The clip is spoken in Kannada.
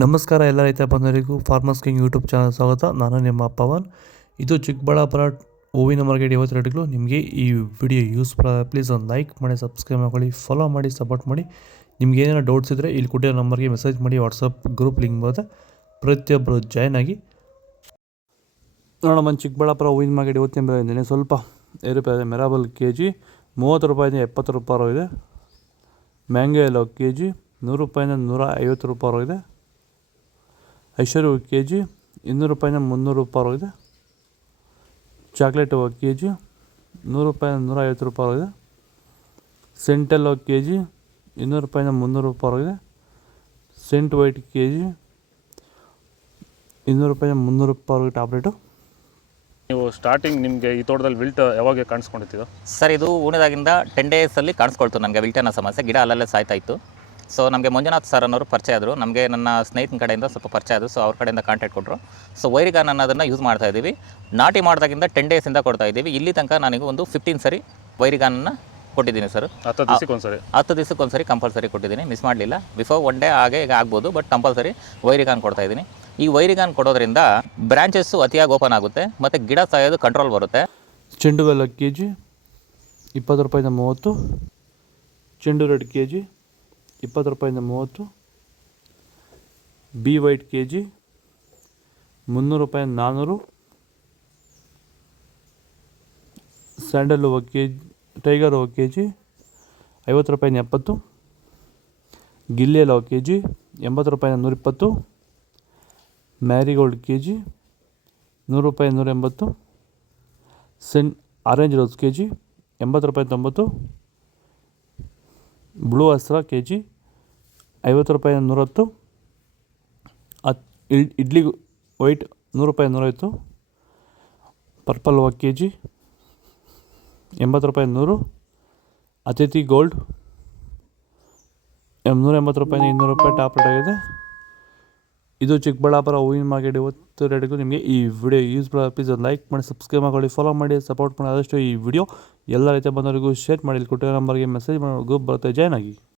ನಮಸ್ಕಾರ ಎಲ್ಲ ರೈತ ಬಂಧುಗಳಿಗೂ ಫಾರ್ಮರ್ಸ್ ಕಿಂಗ್ ಯೂಟ್ಯೂಬ್ ಚಾನಲ್ ಸ್ವಾಗತ. ನಾನು ನಿಮ್ಮ ಪವನ್. ಇದು ಚಿಕ್ಕಬಳ್ಳಾಪುರ ಹೂವಿನ ಮಾರ್ಕೆಟ್ ಇವತ್ತು ರೇಟ್ಗಳು. ನಿಮಗೆ ಈ ವಿಡಿಯೋ ಯೂಸ್ಫುಲ್ ಆದರೆ ಪ್ಲೀಸ್ ಒಂದು ಲೈಕ್ ಮಾಡಿ, ಸಬ್ಸ್ಕ್ರೈಬ್ ಮಾಡ್ಕೊಳ್ಳಿ, ಫಾಲೋ ಮಾಡಿ, ಸಪೋರ್ಟ್ ಮಾಡಿ. ನಿಮ್ಗೆ ಏನಾರು ಡೌಟ್ಸ್ ಇದ್ದರೆ ಇಲ್ಲಿ ಕೊಟ್ಟಿರೋ ನಂಬರ್ಗೆ ಮೆಸೇಜ್ ಮಾಡಿ. ವಾಟ್ಸಪ್ ಗ್ರೂಪ್ ಲಿಂಕ್ ಬರುತ್ತೆ, ಪ್ರತಿಯೊಬ್ಬರು ಜಾಯ್ನ್ ಆಗಿ. ನೋಡಮ್ಮ, ಚಿಕ್ಕಬಳ್ಳಾಪುರ ಹೂವಿನ ಮಾರ್ಕೆಟ್ ಇವತ್ತಿನ ಬೆಲೆ ಇದ್ದೀನಿ ಸ್ವಲ್ಪ ಏರುಪೇರು ಇದೆ. ಮೆರಾಬಲ್ ಕೆಜಿ 30 ರೂಪಾಯಿಂದ 70 ರೂಪಾಯಿ ಇದೆ. ಮ್ಯಾಂಗೋ ಎಲ್ಲೋ ಕೆಜಿ 100 ರೂಪಾಯಿಂದ 150 ರೂಪಾಯಿ ಇದೆ. ಐಶ್ವರ್ಯ ಕೆಜಿ 200 ರೂಪಾಯಿಂದ 300 ರೂಪಾಯಿ ಇದೆ. ಚಾಕ್ಲೇಟ್ ಕೆಜಿ 100 ರೂಪಾಯಿಂದ 150 ರೂಪಾಯಿ ಇದೆ. ಸೆಂಟೆಲ್ಲೋ ಕೆಜಿ 200 ರೂಪಾಯಿಂದ 300 ರೂಪಾಯಿ ಇದೆ. ಸೆಂಟ್ ವೈಟ್ ಕೆಜಿ 200 ರೂಪಾಯಿಂದ 300 ರೂಪಾಯಿ ಟ್ಯಾಬ್ಲೆಟು. ನೀವು ಸ್ಟಾರ್ಟಿಂಗ್ ನಿಮಗೆ ಈ ತೋಟದಲ್ಲಿ ವಿಲ್ಟ್ ಯಾವಾಗ ಕಾಣಿಸ್ಕೊಂಡಿತ್ತು? ಸರ್, ಇದು ಉಣಿದಾಗಿಂದ 10 ಡೇಸಲ್ಲಿ ಕಾಣಿಸ್ಕೊಳ್ತು ನನಗೆ ವಿಲ್ಟ್ ಅನ್ನೋ ಸಮಸ್ಯೆ. ಗಿಡ ಅಲ್ಲಲ್ಲೇ ಸಾಯ್ತಾ ಇತ್ತು. ಸೊ ನಮಗೆ ಮಂಜುನಾಥ್ ಸರ್ ಅನ್ನೋರು ಪರಿಚಯ ಆದರು. ನಮಗೆ ನನ್ನ ಸ್ನೇಹಿತನ ಕಡೆಯಿಂದ ಸ್ವಲ್ಪ ಪರಿಚಯ ಆದರು. ಸೊ ಅವ್ರ ಕಡೆಯಿಂದ ಕಾಂಟ್ಯಾಕ್ಟ್ ಕೊಟ್ಟರು. ಸೊ ವೈರಿಗಾನ್ ಅನ್ನೋದನ್ನು ಯೂಸ್ ಮಾಡ್ತಾ ಇದ್ದೀವಿ. ನಾಟಿ ಮಾಡಿದಾಗಿಂದ 10 ಡೇಸಿಂದ ಕೊಡ್ತಾ ಇದ್ದೀವಿ. ಇಲ್ಲಿ ತನಕ ನನಗೆ ಒಂದು 15 ಸರಿ ವೈರಿಗಾನನ್ನು ಕೊಟ್ಟಿದ್ದೀನಿ ಸರ್. 10 ದಿವಸಕ್ಕೊಂದ್ಸರಿ ಕಂಪಲ್ಸರಿ ಕೊಟ್ಟಿದ್ದೀನಿ, ಮಿಸ್ ಮಾಡಲಿಲ್ಲ. ಬಿಫೋರ್ 1 ಡೇ ಹಾಗೆ ಈಗ ಆಗ್ಬೋದು, ಬಟ್ ಕಂಪಲ್ಸರಿ ವೈರಿಗಾನ್ ಕೊಡ್ತಾ ಇದ್ದೀನಿ. ಈ ವೈರಿಗಾನ್ ಕೊಡೋದ್ರಿಂದ ಬ್ರಾಂಚಸ್ಸು ಅತಿಯಾಗಿ ಓಪನ್ ಆಗುತ್ತೆ ಮತ್ತು ಗಿಡ ಸಾಯೋದು ಕಂಟ್ರೋಲ್ ಬರುತ್ತೆ. ಚೆಂಡು ಬೆಲ್ಲ ಕೆ ಜಿ 20 ರೂಪಾಯಿಂದ 30. ಚೆಂಡು ರೆಡ್ ಕೆ ಜಿ 20 ರೂಪಾಯಿಂದ 30. ಬಿ ವೈಟ್ ಕೆ ಜಿ 300 ರೂಪಾಯಿಂದ 400. ಸ್ಯಾಂಡಲ್ ಹೂವು ಕೆ ಜಿ, ಟೈಗರ್ ಹೂವು ಕೆ ಜಿ 50 ರೂಪಾಯಿಂದ 70. ಗಿಲ್ಲೆಲ್ ಹೂವು ಕೆ ಜಿ 80 ರೂಪಾಯಿಂದ 120. ಮ್ಯಾರಿಗೋಲ್ಡ್ ಕೆ ಜಿ 100 ರೂಪಾಯಿಂದ 180. ಆರೆಂಜ್ ರೋಸ್ ಕೆ ಜಿ 80 ರೂಪಾಯಿಂದ 90. ಬ್ಲೂ ಹಸ್ರ ಕೆ ಜಿ 50 ರೂಪಾಯಿಂದ 110. ಇಡ್ಲಿ ವೈಟ್ 100 ರೂಪಾಯಿಂದ 150. ಪರ್ಪಲ್ ಹೂವು ಕೆ ಜಿ 80 ರೂಪಾಯಿಂದ 100. ಅತಿಥಿ ಗೋಲ್ಡ್ 180 ರೂಪಾಯಿಂದ 200 ರೂಪಾಯಿ ಟಾಪ್ ರೇಟ್ ಆಗಿದೆ. ಇದು ಚಿಕ್ಕಬಳ್ಳಾಪುರ ಹೂವಿನ ಮಾರ್ಕೆಟ್ ಇವತ್ತು ರೇಟ್ಗೂ. ನಿಮಗೆ ಈ ವಿಡಿಯೋ ಯೂಸ್ಫುಲ್ ಪ್ಲೀಸ್ ಒಂದು ಲೈಕ್ ಮಾಡಿ, ಸಬ್ಸ್ಕ್ರೈಬ್ ಮಾಡ್ಕೊಳ್ಳಿ, ಫಾಲೋ ಮಾಡಿ, ಸಪೋರ್ಟ್ ಮಾಡಿ. ಆದಷ್ಟು ಈ ವಿಡಿಯೋ ಎಲ್ಲ ರೈತ ಬಂದವರಿಗೂ ಶೇರ್ ಮಾಡಿ. ಇಲ್ಲಿ ಕೊಟ್ಟಿರೋ ನಂಬರ್ಗೆ ಮೆಸೇಜ್ ಮಾಡಿ, ಗ್ರೂಪ್ ಬರುತ್ತೆ, ಜಾಯ್ನ್ ಆಗಿ.